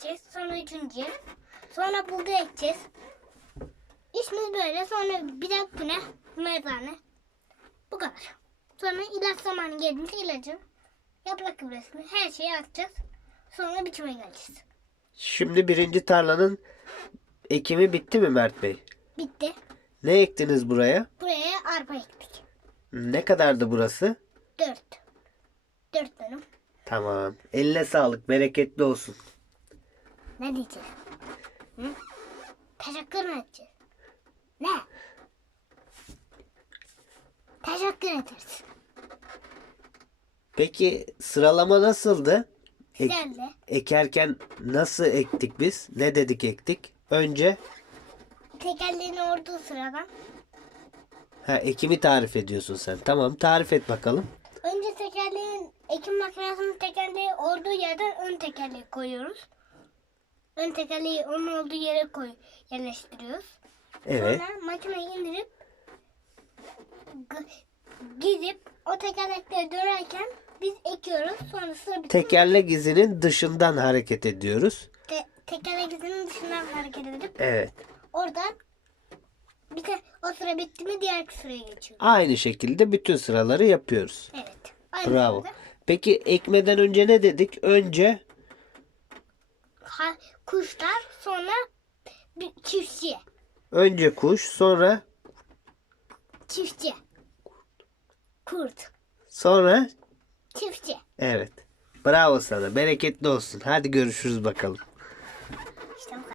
ekeceğiz. Sonra üçüncüye. Sonra bulgur ekeceğiz. İşimiz böyle. Sonra bir de bu ne? Mezane. Bu kadar. Sonra ilaç zamanı geldiğinde ilacı, yaprak gübresini her şeyi atacağız. Sonra biçime geleceğiz. Şimdi birinci tarlanın ekimi bitti mi Mert Bey? Bitti. Ne ektiniz buraya? Buraya arpa ektik. Ne kadardı burası? Dört. Dört dönüm. Tamam. Eline sağlık. Bereketli olsun. Ne diyeceğiz? Hı? Teşekkür mü edeceğiz? Ne? Teşekkür ederiz. Peki sıralama nasıldı? Ek- Güzeldi. ekerken nasıl ektik biz? Ne dedik ektik? Önce Tekerleğin olduğu sıradan. ha ekimi tarif ediyorsun sen. Tamam tarif et bakalım. Önce tekerleğin ekim makinesinin tekerleği olduğu yerden ön tekerleği koyuyoruz. Ön tekerleği onun olduğu yere koy yerleştiriyoruz. Evet. Sonra makineyi indirip gidip o tekerlekleri dönerken biz ekiyoruz. Sonra sıra bitince Tekerlek izinin dışından hareket ediyoruz. te- tekerlek izinin dışından hareket edip Evet. oradan bir de o sıra bitti mi diğer sıraya geçiyoruz. Aynı şekilde bütün sıraları yapıyoruz. Evet. Aynı Bravo. sırada Peki ekmeden önce ne dedik? Önce ha- kuşlar sonra bir çiftçi. önce kuş, sonra Çiftçi. Kurt. sonra Çiftçi. evet. Bravo sana. Bereketli olsun. Hadi görüşürüz bakalım.